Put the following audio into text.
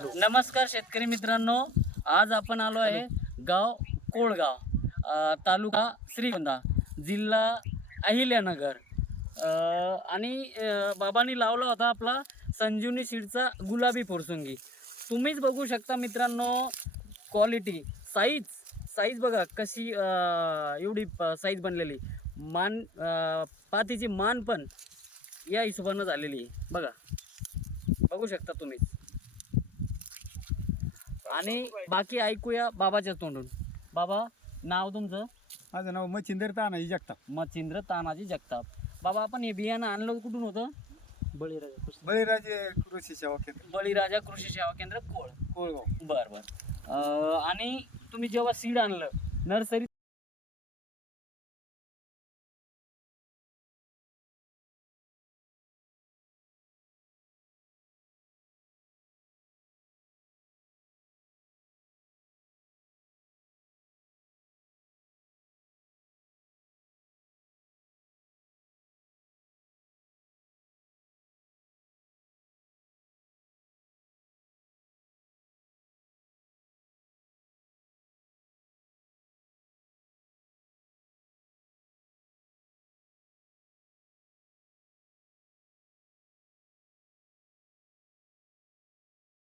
नमस्कार शेतकरी मित्रांनो, आज आपण आलो आहे गाव कोळगाव, तालुका श्रीगोंदा, जिल्हा अहिल्यानगर. आणि बाबांनी लावला होता आपला संजीवनी सीडचा गुलाबी फुरसुंगी. तुम्हीच बघू शकता मित्रांनो, क्वालिटी, साईज बघा कशी, एवढी साईज बनलेली. मान, पातीची मान पण या हिशोबानं झालेली आहे बघा, बघू शकता तुम्ही. आणि बाकी ऐकूया बाबाच्या तोंडून. बाबा, नाव तुमचं? माझं नाव मच्छिंदर तानाजी जगताप. मच्छिंद्र तानाजी जगताप. बाबा, आपण हे बियाणं आणलं कुठून होतं? बळीराजे कृषी सेवा केंद्र, बळीराजा कृषी सेवा केंद्र, कोळगाव. बर. आणि तुम्ही जेव्हा सीड आणलं नर्सरीत